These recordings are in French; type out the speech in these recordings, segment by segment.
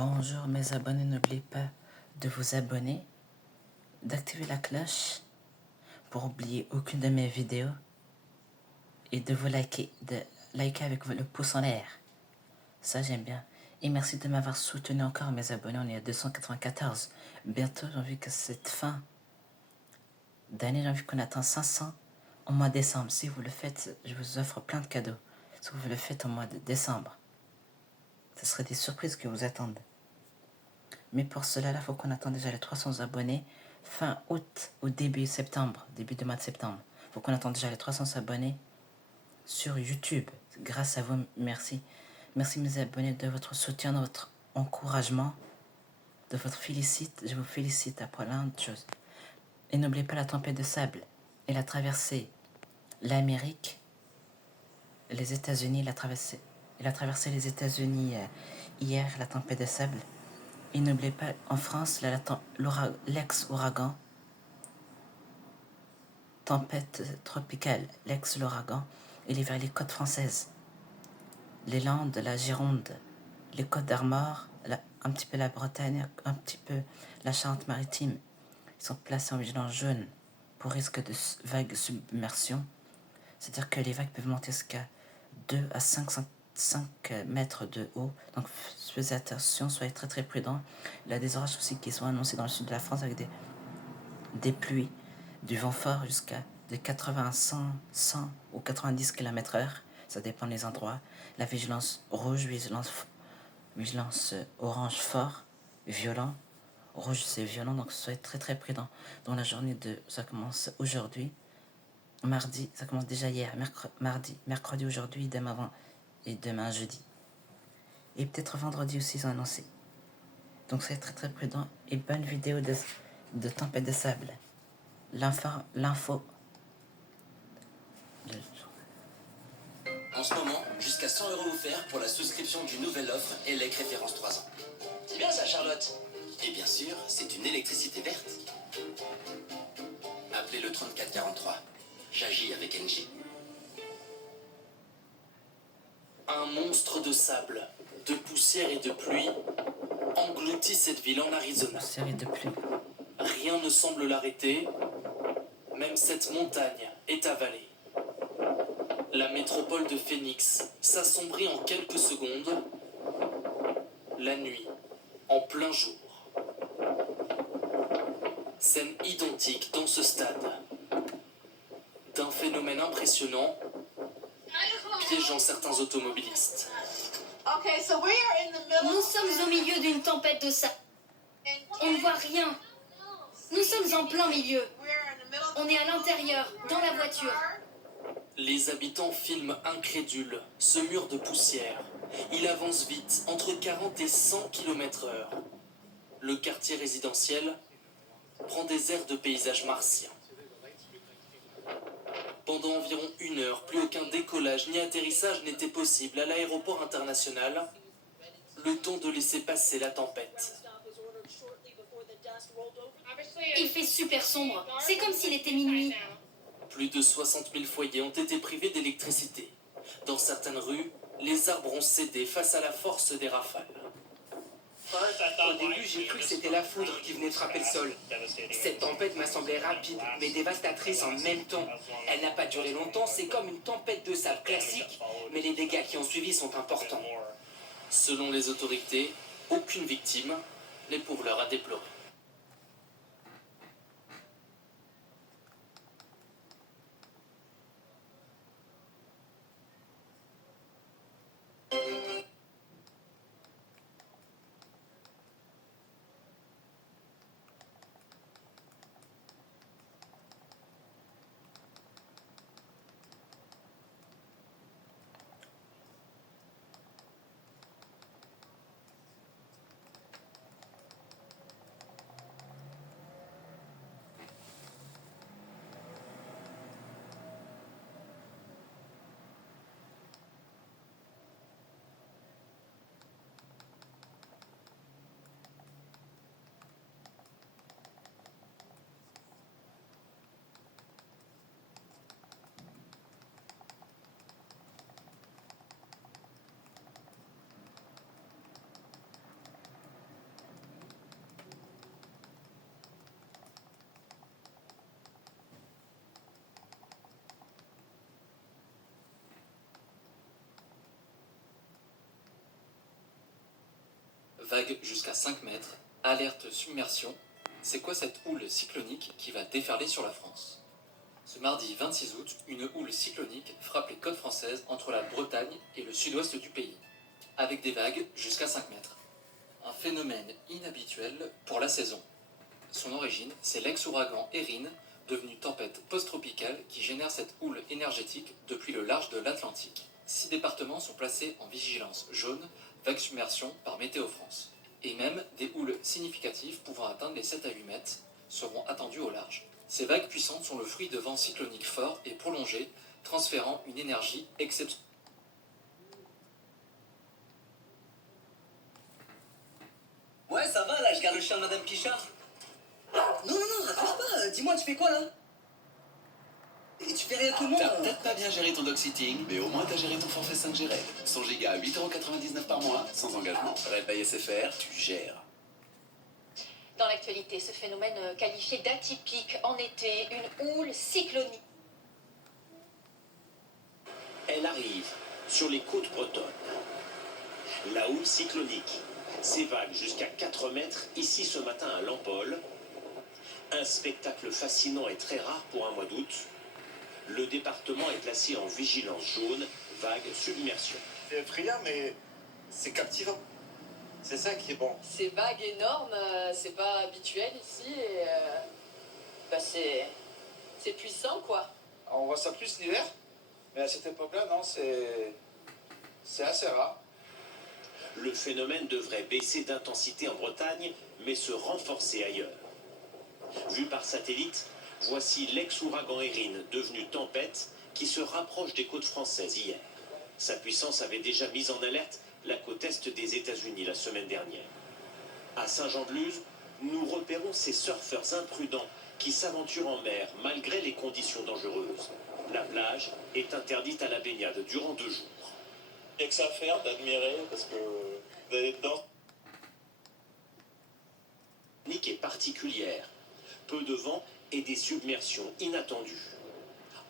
Bonjour mes abonnés, n'oubliez pas de vous abonner, d'activer la cloche pour oublier aucune de mes vidéos et de vous liker, avec le pouce en l'air. Ça j'aime bien. Et merci de m'avoir soutenu encore mes abonnés, on est à 294. Bientôt j'ai envie que cette fin d'année, j'ai envie qu'on attend 500 au mois de décembre. Si vous le faites, je vous offre plein de cadeaux. Si vous le faites au mois de décembre, ce serait des surprises que vous attendent. Mais pour cela, il faut qu'on attende déjà les 300 abonnés fin août ou début septembre, début du mois de septembre. Il faut qu'on attende déjà les 300 abonnés sur YouTube. Grâce à vous, merci. Merci mes abonnés de votre soutien, de votre encouragement, de votre félicite. Je vous félicite à plein de choses. Et n'oubliez pas la tempête de sable. Elle a traversé l'Amérique, les États-Unis. Il a traversé les États-Unis hier, la tempête de sable. Et n'oubliez pas, en France, l'ex-ouragan, tempête tropicale, l'ex-l'ouragan, il est vers les côtes françaises, les Landes, la Gironde, les côtes d'Armor, un petit peu la Bretagne, un petit peu la Charente-Maritime. Ils sont placés en vigilance jaune pour risque de vagues submersion. C'est-à-dire que les vagues peuvent monter jusqu'à 2 à 5 mètres de haut. Donc faites attention, soyez très très prudents. Il y a des orages aussi qui sont annoncés dans le sud de la France avec des pluies, du vent fort jusqu'à de 80 à 100 ou 90 km/h. Ça dépend des endroits. La vigilance rouge, vigilance orange fort, violent. Rouge c'est violent, donc soyez très très prudents. Dans la journée ça commence aujourd'hui. Mardi, ça commence déjà hier, mercredi aujourd'hui, demain jeudi. Et peut-être vendredi aussi, ils ont annoncé. Donc soyez très très prudents et bonne vidéo de tempête de sable. L'info. En ce moment, jusqu'à 100 € offerts pour la souscription d'une nouvelle offre ELEC référence 3 ans. C'est bien ça, Charlotte. Et bien sûr, c'est une électricité verte. Appelez le 3443. J'agis avec Engie. Un monstre de sable, de poussière et de pluie engloutit cette ville en Arizona. Série de pluie. Rien ne semble l'arrêter, même cette montagne est avalée. La métropole de Phoenix s'assombrit en quelques secondes, la nuit, en plein jour. Scène identique dans ce stade, d'un phénomène impressionnant, piégeant certains automobilistes. Nous sommes au milieu d'une tempête de sable. On ne voit rien. Nous sommes en plein milieu. On est à l'intérieur, dans la voiture. Les habitants filment incrédules ce mur de poussière. Il avance vite, entre 40 et 100 km/h. Le quartier résidentiel prend des airs de paysage martien. Pendant environ 1 heure, plus aucun décollage ni atterrissage n'était possible à l'aéroport international, le temps de laisser passer la tempête. Il fait super sombre. C'est comme s'il était minuit. Plus de 60 000 foyers ont été privés d'électricité. Dans certaines rues, les arbres ont cédé face à la force des rafales. Au début, j'ai cru que c'était la foudre qui venait frapper le sol. Cette tempête m'a semblé rapide, mais dévastatrice en même temps. Elle n'a pas duré longtemps, c'est comme une tempête de sable classique, mais les dégâts qui ont suivi sont importants. Selon les autorités, aucune victime, les pauvres l'heure à déplorer. vagues jusqu'à 5 mètres, alerte submersion. C'est quoi cette houle cyclonique qui va déferler sur la France? Ce mardi 26 août, une houle cyclonique frappe les côtes françaises entre la Bretagne et le sud-ouest du pays, avec des vagues jusqu'à 5 mètres. Un phénomène inhabituel pour la saison. Son origine, c'est l'ex-ouragan Erin, devenu tempête post-tropicale qui génère cette houle énergétique depuis le large de l'Atlantique. 6 départements sont placés en vigilance jaune, vague submersion par Météo France. Et même des houles significatives pouvant atteindre les 7 à 8 mètres seront attendues au large. Ces vagues puissantes sont le fruit de vents cycloniques forts et prolongés, transférant une énergie exceptionnelle. Ouais, ça va, là, je garde le chien de Madame Pichard. Non, raconte pas, dis-moi, tu fais quoi, là? Et tu fais rien tout le monde. T'as peut-être pas bien géré ton dog sitting, mais au moins t'as géré ton forfait 5G Red. 100 gigas à 8,99€ par mois, sans engagement. Red by SFR, tu gères. Dans l'actualité, ce phénomène qualifié d'atypique en été, une houle cyclonique. Elle arrive sur les côtes bretonnes. La houle cyclonique s'évade jusqu'à 4 mètres ici ce matin à Lampol. Un spectacle fascinant et très rare pour un mois d'août. Le département est placé en vigilance jaune, vague submersion. C'est effrayant, mais c'est captivant. C'est ça qui est bon. Ces vagues énormes, c'est pas habituel ici et c'est puissant quoi. On voit ça plus l'hiver, mais à cette époque-là, non, c'est assez rare. Le phénomène devrait baisser d'intensité en Bretagne, mais se renforcer ailleurs. Vu par satellite, voici l'ex-ouragan Erin, devenu tempête, qui se rapproche des côtes françaises hier. Sa puissance avait déjà mis en alerte la côte est des États-Unis la semaine dernière. À Saint-Jean-de-Luz, nous repérons ces surfeurs imprudents qui s'aventurent en mer malgré les conditions dangereuses. La plage est interdite à la baignade durant 2 jours. Il n'y a que ça à faire, d'admirer, parce que vous allez dedans. La technique est particulière. Peu de vent et des submersions inattendues.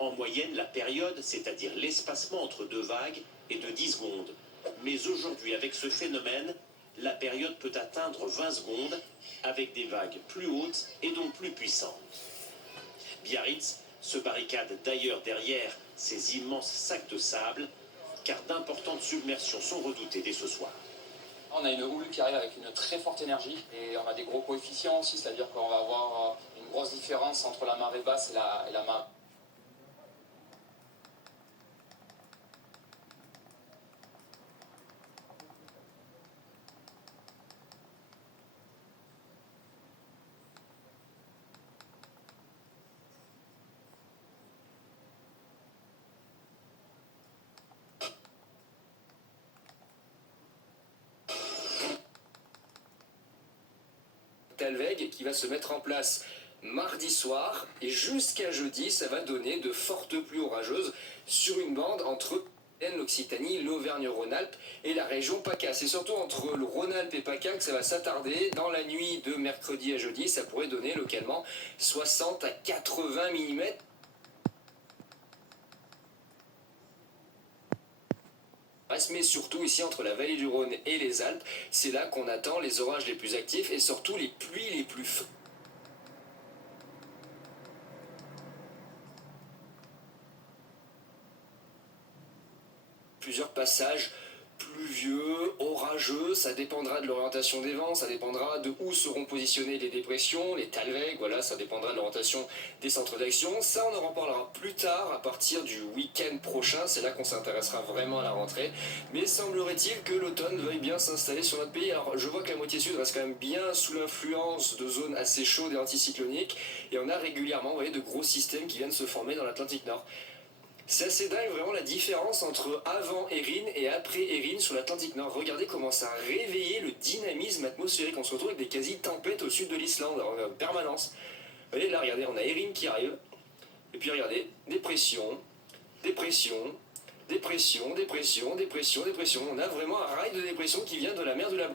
En moyenne, la période, c'est-à-dire l'espacement entre 2 vagues, est de 10 secondes. Mais aujourd'hui, avec ce phénomène, la période peut atteindre 20 secondes, avec des vagues plus hautes et donc plus puissantes. Biarritz se barricade d'ailleurs derrière ces immenses sacs de sable, car d'importantes submersions sont redoutées dès ce soir. On a une houle qui arrive avec une très forte énergie et on a des gros coefficients aussi, c'est-à-dire qu'on va avoir une grosse différence entre la marée basse et la marée. Talweg qui va se mettre en place mardi soir et jusqu'à jeudi, ça va donner de fortes pluies orageuses sur une bande entre l'Occitanie, l'Auvergne-Rhône-Alpes et la région PACA. C'est surtout entre le Rhône-Alpes et PACA que ça va s'attarder. Dans la nuit de mercredi à jeudi, ça pourrait donner localement 60 à 80 mm. Mais surtout ici entre la vallée du Rhône et les Alpes, c'est là qu'on attend les orages les plus actifs et surtout les pluies les plus fortes. Plusieurs passages pluvieux, orageux, ça dépendra de l'orientation des vents, ça dépendra de où seront positionnées les dépressions, les talwegs, voilà, ça dépendra de l'orientation des centres d'action. Ça, on en reparlera plus tard, à partir du week-end prochain, c'est là qu'on s'intéressera vraiment à la rentrée. Mais semblerait-il que l'automne veuille bien s'installer sur notre pays. Alors, je vois que la moitié sud reste quand même bien sous l'influence de zones assez chaudes et anticycloniques, et on a régulièrement, vous voyez, de gros systèmes qui viennent se former dans l'Atlantique Nord. C'est assez dingue vraiment la différence entre avant Erin et après Erin sur l'Atlantique Nord. Regardez comment ça a réveillé le dynamisme atmosphérique. On se retrouve avec des quasi-tempêtes au sud de l'Islande en permanence. Vous voyez là, regardez, on a Erin qui arrive. Et puis regardez, dépression, dépression, dépression, dépression, dépression, dépression. On a vraiment un rail de dépression qui vient de la mer de la...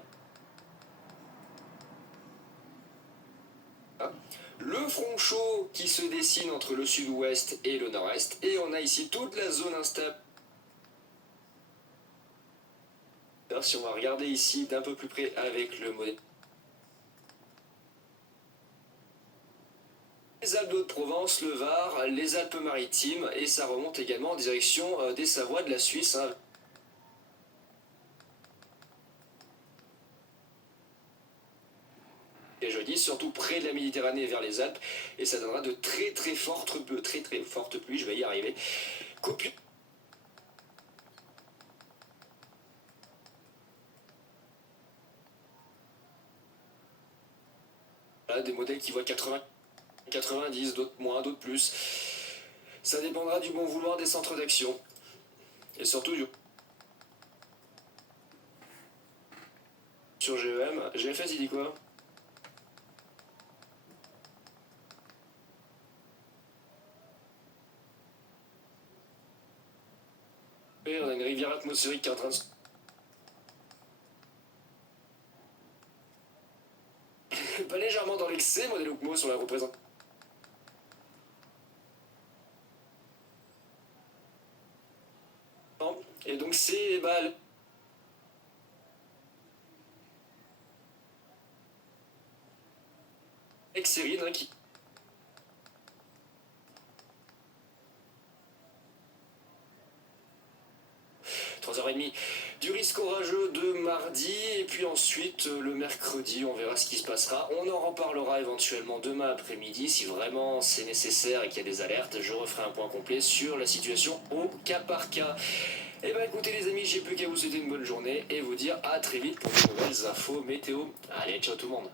Le front chaud qui se dessine entre le sud-ouest et le nord-est. Et on a ici toute la zone instable Si on va regarder ici d'un peu plus près avec le modèle. Les Alpes d'Haute-Provence, le Var, les Alpes-Maritimes, et ça remonte également en direction des Savoies, de la Suisse. Hein. Et jeudi, surtout près de la Méditerranée vers les Alpes, et ça donnera de très fortes pluies, je vais y arriver. Là, des modèles qui voient 80, 90, d'autres moins, d'autres plus. Ça dépendra du bon vouloir des centres d'action. Et surtout du... Sur GEM, GFS il dit quoi? Et on a une rivière atmosphérique qui est en train de... Pas légèrement dans l'excès, modèle Oukmo sur la représentation. Et donc c'est Exérine hein, qui... 3h30 du risque orageux de mardi, et puis ensuite le mercredi, on verra ce qui se passera. On en reparlera éventuellement demain après-midi, si vraiment c'est nécessaire et qu'il y a des alertes. Je referai un point complet sur la situation au cas par cas. Et bah écoutez les amis, j'ai plus qu'à vous souhaiter une bonne journée et vous dire à très vite pour de nouvelles infos météo. Allez, ciao tout le monde.